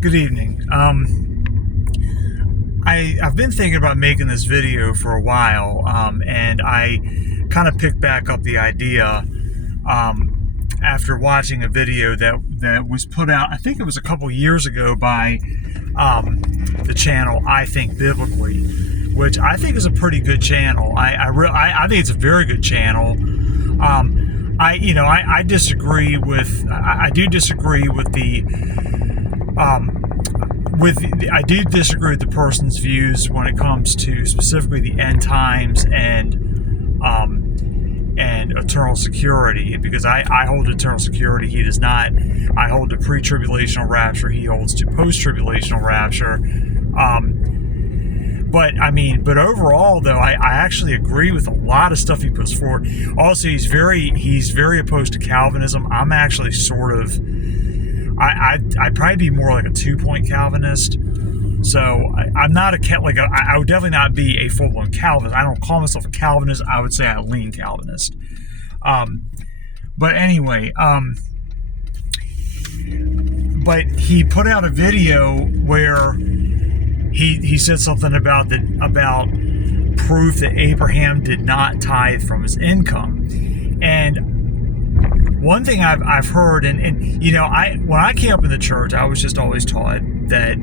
Good evening. I've been thinking about making this video for a while, and I kind of picked back up the idea after watching a video that was put out, I think it was a couple years ago, by the channel I Think Biblically, which I think is a pretty good channel. I think it's a very good channel. I do disagree with the person's views when it comes to specifically the end times and eternal security, because I hold eternal security. He does not. I hold to pre-tribulational rapture. He holds to post-tribulational rapture. But overall, though, I actually agree with a lot of stuff he puts forward. Also, he's very opposed to Calvinism. I'm actually sort of, I'd probably be more like a 2-point Calvinist. So I'm not I would definitely not be a full-blown Calvinist. I don't call myself a Calvinist. I would say I lean Calvinist. But anyway, but he put out a video where he said something about proof that Abraham did not tithe from his income. And one thing I've heard, and when I came up in the church, I was just always taught that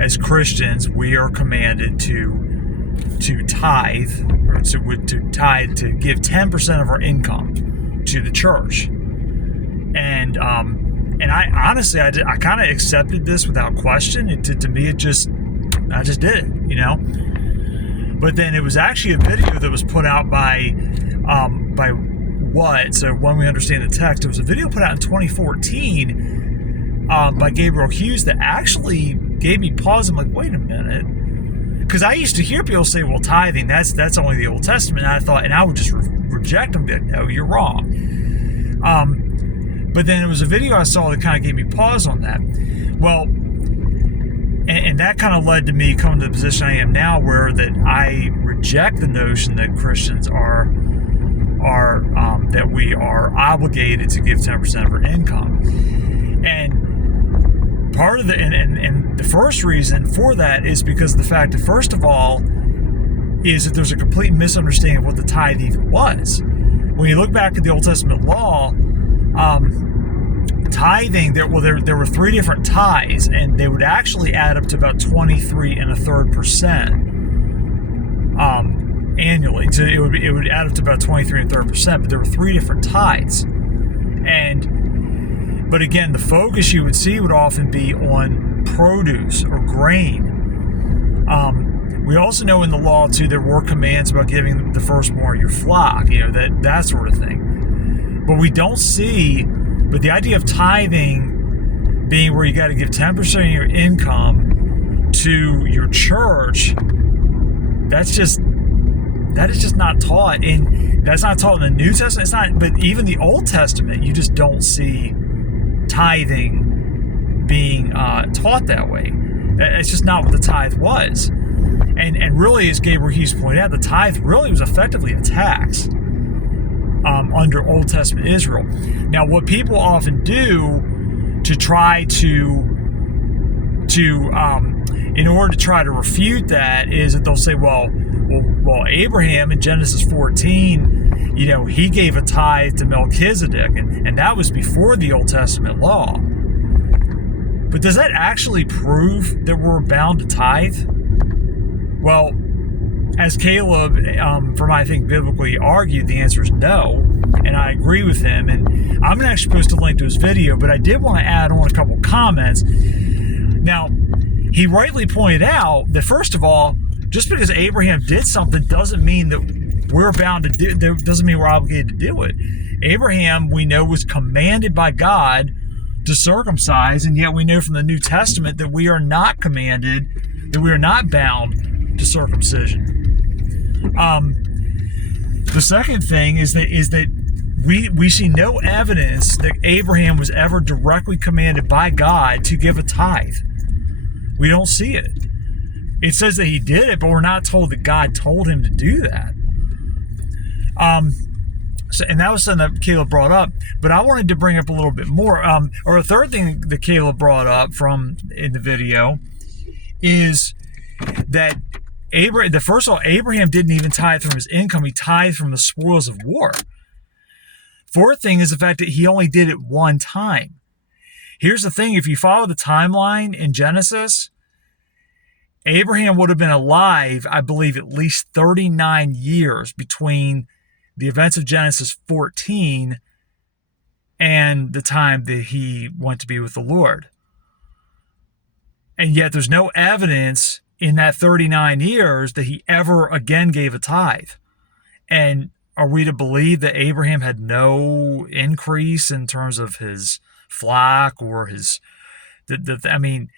as Christians we are commanded to tithe, or to give 10% of our income to the church. And I honestly, I kind of accepted this without question. To me, I just did it, But then it was actually a video that was put out by so when we understand the text, it was a video put out in 2014 by Gabriel Hughes that actually gave me pause. I'm like, wait a minute, because I used to hear people say, well, tithing, that's only the Old Testament. And I thought, and I would just reject them, be like, no, you're wrong. But then it was a video I saw that kind of gave me pause on that. Well, and that kind of led to me coming to the position I am now, where that I reject the notion that Christians are that we are obligated to give 10% of our income. And part of and the first reason for that is because of the fact that, first of all, is that there's a complete misunderstanding of what the tithe even was. When you look back at the Old Testament law, tithing, there were 3 different tithes, and they would actually add up to about 23.33% annually. So it would add up to about 23.33%, but there were 3 different tithes. But again, the focus you would see would often be on produce or grain. We also know in the law too, there were commands about giving the firstborn of your flock, that sort of thing. But we don't see. But the idea of tithing being where you got to give 10% of your income to your church, that is just not taught. And that's not taught in the New Testament. It's not, but even the Old Testament, you just don't see tithing being taught that way. It's just not what the tithe was. And really, as Gabriel Hughes pointed out, the tithe really was effectively a tax under Old Testament Israel. Now, what people often do to try to in order to try to refute that is that they'll say, well, Abraham in Genesis 14, he gave a tithe to Melchizedek, and that was before the Old Testament law. But does that actually prove that we're bound to tithe? Well, as Caleb from I Think Biblically argued, the answer is no, and I agree with him. And I'm actually supposed to link to his video, but I did want to add on a couple comments. Now, he rightly pointed out that, first of all, just because Abraham did something doesn't mean that we're bound to do. Doesn't mean we're obligated to do it. Abraham, we know, was commanded by God to circumcise, and yet we know from the New Testament that we are not commanded, that we are not bound to circumcision. The second thing is that we see no evidence that Abraham was ever directly commanded by God to give a tithe. We don't see it. It says that he did it, but we're not told that God told him to do that. So, and that was something that Caleb brought up, but I wanted to bring up a little bit more. Or a third thing that Caleb brought up from in the video is that first of all, Abraham didn't even tithe from his income; he tithed from the spoils of war. Fourth thing is the fact that he only did it one time. Here's the thing: if you follow the timeline in Genesis, Abraham would have been alive, I believe, at least 39 years between the events of Genesis 14 and the time that he went to be with the Lord. And yet there's no evidence in that 39 years that he ever again gave a tithe. And are we to believe that Abraham had no increase in terms of his flock or his, I mean,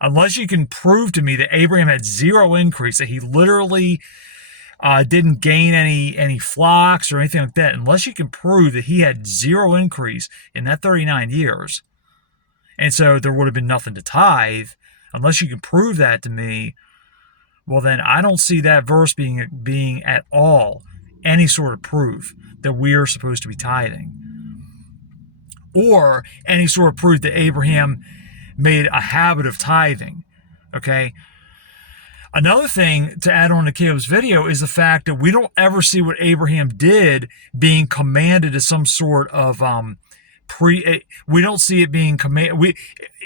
unless you can prove to me that Abraham had zero increase, that he literally didn't gain any flocks or anything like that, unless you can prove that he had zero increase in that 39 years, and so there would have been nothing to tithe, unless you can prove that to me, well then I don't see that verse being at all any sort of proof that we are supposed to be tithing, or any sort of proof that Abraham made a habit of tithing. Okay. Another thing to add on to Caleb's video is the fact that we don't ever see what Abraham did being commanded as some sort of we don't see it being commanded.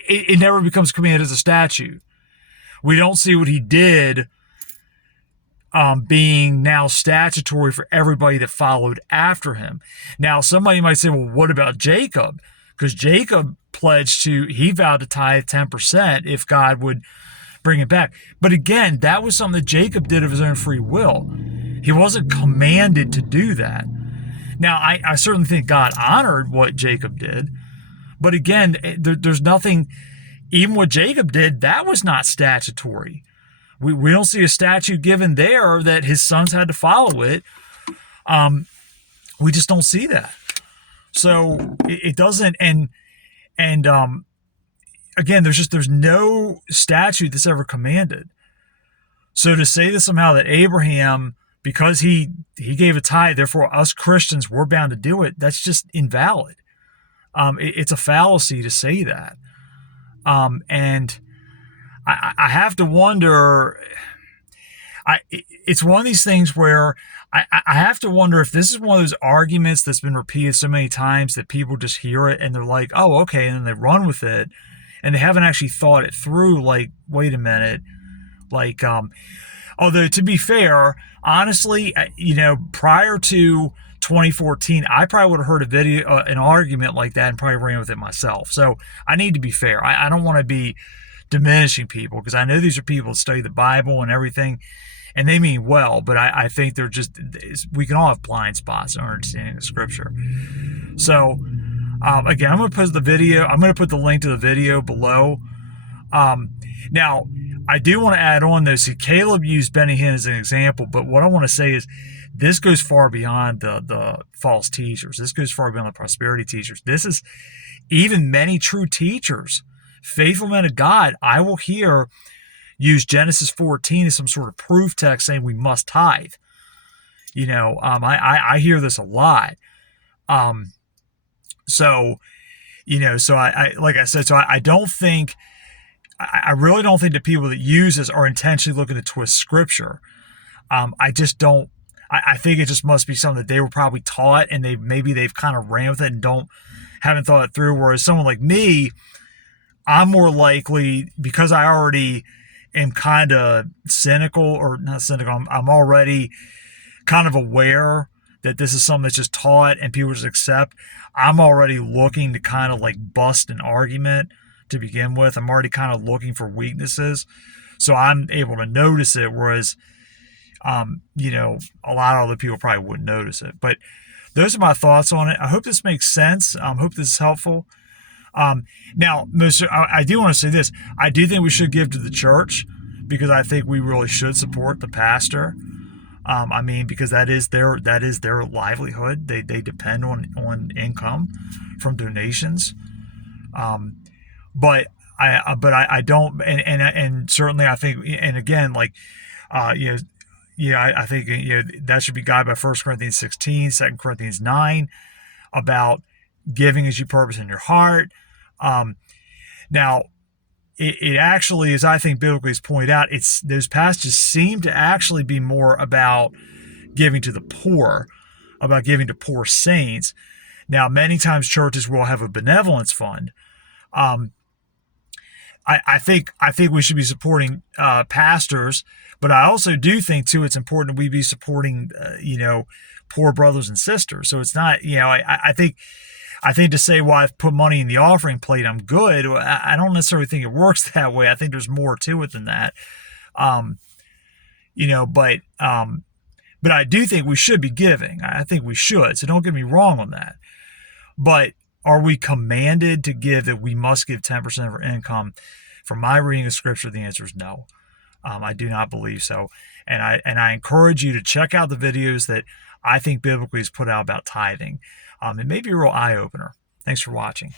It never becomes commanded as a statute. We don't see what he did being now statutory for everybody that followed after him. Now, somebody might say, well, what about Jacob? Because Jacob he vowed to tithe 10% if God would bring it back. But again, that was something that Jacob did of his own free will. He wasn't commanded to do that. Now, I certainly think God honored what Jacob did. But again, there's nothing, even what Jacob did, that was not statutory. We don't see a statute given there that his sons had to follow it. We just don't see that. So it doesn't, and again, there's no statute that's ever commanded. So to say that somehow that Abraham, because he gave a tithe, therefore us Christians, we're bound to do it, that's just invalid. It's a fallacy to say that. And I have to wonder, it's one of these things where I have to wonder if this is one of those arguments that's been repeated so many times that people just hear it and they're like, oh, okay, and then they run with it, and they haven't actually thought it through, like, wait a minute, like, although to be fair, honestly, prior to 2014, I probably would have heard an argument like that and probably ran with it myself. So I need to be fair. I don't want to be diminishing people, because I know these are people that study the Bible and everything, and they mean well, but I think they're just, we can all have blind spots in our understanding of Scripture. So again, I'm going to post the video. I'm going to put the link to the video below. Now, I do want to add on, though, see, Caleb used Benny Hinn as an example, but what I want to say is this goes far beyond the false teachers. This goes far beyond the prosperity teachers. This is even many true teachers, faithful men of God, I will hear use Genesis 14 as some sort of proof text saying we must tithe. I hear this a lot. So I like I said, so I don't think, I really don't think the people that use this are intentionally looking to twist Scripture. I just don't. I think it just must be something that they were probably taught, and they've kind of ran with it and haven't thought it through. Whereas someone like me, I'm more likely, because I already am kind of cynical, or not cynical, I'm already kind of aware that this is something that's just taught and people just accept. I'm already looking to kind of like bust an argument to begin with. I'm already kind of looking for weaknesses, so I'm able to notice it, whereas a lot of other people probably wouldn't notice it. But those are my thoughts on it. I hope this makes sense. I hope this is helpful. Now, I do want to say this. I do think we should give to the church, because I think we really should support the pastor. Because that is their livelihood. They depend on income from donations. But I don't, and certainly I think, and again, like, I think that should be guided by 1 Corinthians 16, 2 Corinthians 9, about giving as you purpose in your heart. Now, it actually, as I think biblically is pointed out, those passages seem to actually be more about giving to the poor, about giving to poor saints. Now, many times churches will have a benevolence fund. I think we should be supporting pastors, but I also do think too it's important we be supporting poor brothers and sisters. So it's not I think to say, well, I've put money in the offering plate, I'm good. I don't necessarily think it works that way. I think there's more to it than that. But I do think we should be giving. I think we should. So don't get me wrong on that. But are we commanded to give, that we must give 10% of our income? From my reading of Scripture, the answer is no. I do not believe so. And I encourage you to check out the videos that I think biblically is put out about tithing. It may be a real eye-opener. Thanks for watching.